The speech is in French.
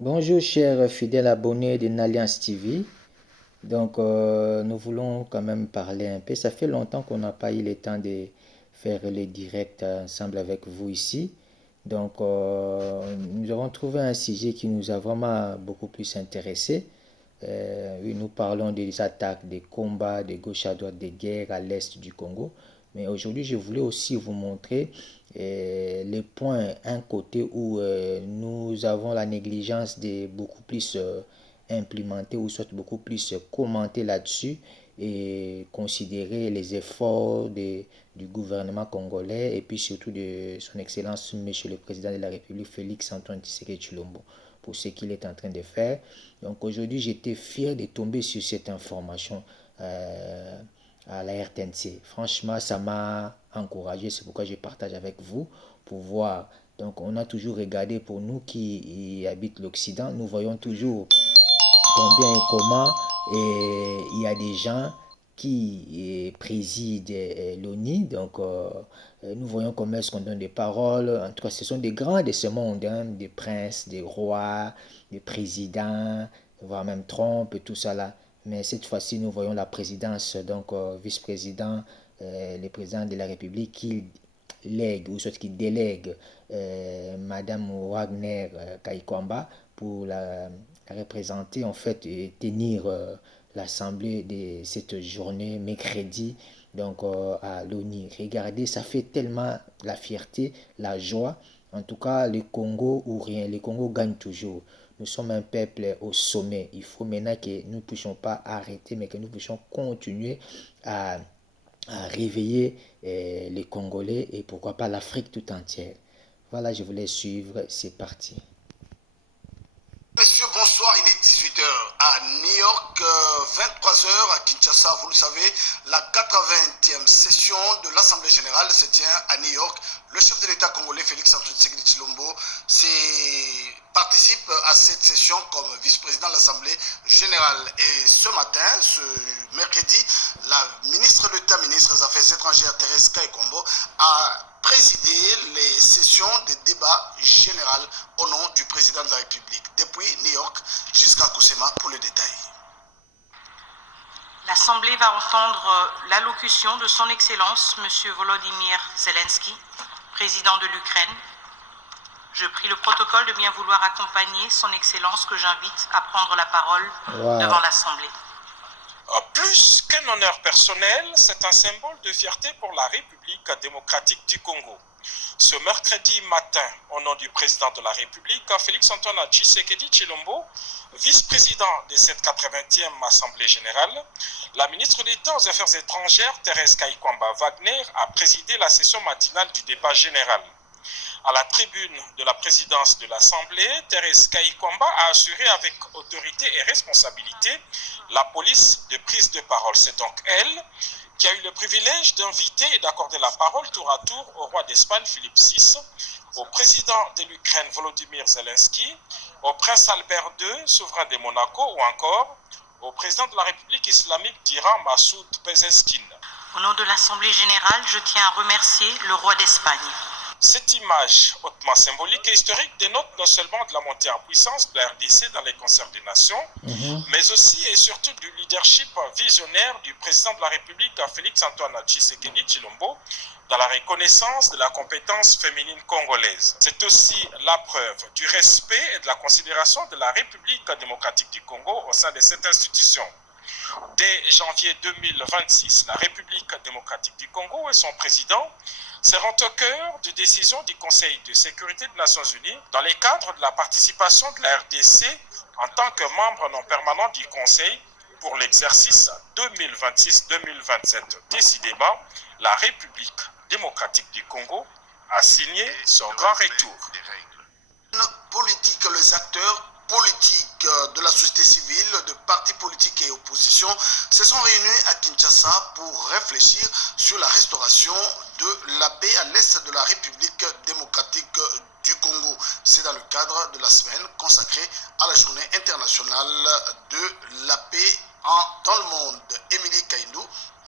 Bonjour chers fidèles abonnés de Nalliance TV. Nous voulons quand même parler un peu. Ça fait longtemps qu'on n'a pas eu le temps de faire les directs ensemble avec vous ici. Nous avons trouvé un sujet qui nous a vraiment beaucoup plus intéressé. Oui, nous parlons des attaques, des combats de gauche à droite, des guerres à l'est du Congo. Mais aujourd'hui, je voulais aussi vous montrer les points, un côté où nous avons la négligence de beaucoup plus implémenter ou soit beaucoup plus commenter là-dessus et considérer les efforts du gouvernement congolais et puis surtout de son Excellence Monsieur le Président de la République Félix Antoine Tshisekedi Tshilombo pour ce qu'il est en train de faire. Donc aujourd'hui, j'étais fier de tomber sur cette information à la RTNC. Franchement, ça m'a encouragé, c'est pourquoi je partage avec vous pour voir. Donc on a toujours regardé pour nous qui habitent l'Occident, nous voyons toujours combien et comment il y a des gens qui président l'ONU. Nous voyons comment est-ce qu'on donne des paroles. En tout cas, ce sont des grands de ce monde, hein, des princes, des rois, des présidents, voire même Trump et tout ça là. Mais cette fois-ci, nous voyons la présidence, vice-président, le président de la République qui lègue, ou soit qui délègue Madame Wagner Kaikwamba pour la représenter en fait et tenir l'assemblée de cette journée mercredi à l'ONU. Regardez, ça fait tellement la fierté, la joie. En tout cas, le Congo ou rien, le Congo gagne toujours. Nous sommes un peuple au sommet. Il faut maintenant que nous ne puissions pas arrêter, mais que nous puissions continuer à réveiller les Congolais et pourquoi pas l'Afrique tout entière. Voilà, je voulais suivre, c'est parti. Messieurs, bonsoir, il est 18 h à New York, 23 h à Kinshasa. Vous le savez, la 80e session de l'Assemblée générale se tient à New York. Le chef de l'État congolais, Félix Antoine Tshisekedi Tshilombo, participe à cette session comme vice-président de l'Assemblée générale. Et ce matin, ce mercredi, la ministre d'État, ministre des Affaires étrangères, Thérèse Kaikwamba, a présidé les sessions de débat général au nom du président de la République, depuis New York jusqu'à Kusema pour le détail. L'Assemblée va entendre l'allocution de son Excellence, M. Volodymyr Zelensky, président de l'Ukraine. Je prie le protocole de bien vouloir accompagner son Excellence que j'invite à prendre la parole devant l'Assemblée. Plus qu'un honneur personnel, c'est un symbole de fierté pour la République démocratique du Congo. Ce mercredi matin, au nom du président de la République, Félix Antoine Tshisekedi Tshilombo, vice-président de cette 80e Assemblée générale, la ministre d'État aux Affaires étrangères, Thérèse Kaikwamba Wagner, a présidé la session matinale du débat général. À la tribune de la présidence de l'Assemblée, Thérèse Kaikwamba a assuré avec autorité et responsabilité la police de prise de parole. C'est donc elle qui a eu le privilège d'inviter et d'accorder la parole tour à tour au roi d'Espagne Philippe VI, au président de l'Ukraine Volodymyr Zelensky, au prince Albert II, souverain de Monaco, ou encore au président de la République islamique d'Iran Massoud Pezeshkian. Au nom de l'Assemblée générale, je tiens à remercier le roi d'Espagne. Cette image hautement symbolique et historique dénote non seulement de la montée en puissance de la RDC dans les concerts des nations, mais aussi et surtout du leadership visionnaire du président de la République, Félix Antoine Tshisekedi Tshilombo, dans la reconnaissance de la compétence féminine congolaise. C'est aussi la preuve du respect et de la considération de la République démocratique du Congo au sein de cette institution. Dès janvier 2026, la République démocratique du Congo et son président seront au cœur de décisions du Conseil de sécurité des Nations Unies dans le cadre de la participation de la RDC en tant que membre non permanent du Conseil pour l'exercice 2026-2027. Décidément, la République démocratique du Congo a signé son grand retour. Politique, les acteurs politiques de la société civile, de partis politiques et opposition se sont réunis à Kinshasa pour réfléchir sur la restauration de la paix à l'est de la République démocratique du Congo. C'est dans le cadre de la semaine consacrée à la journée internationale de la paix dans le monde. Émilie Kaindou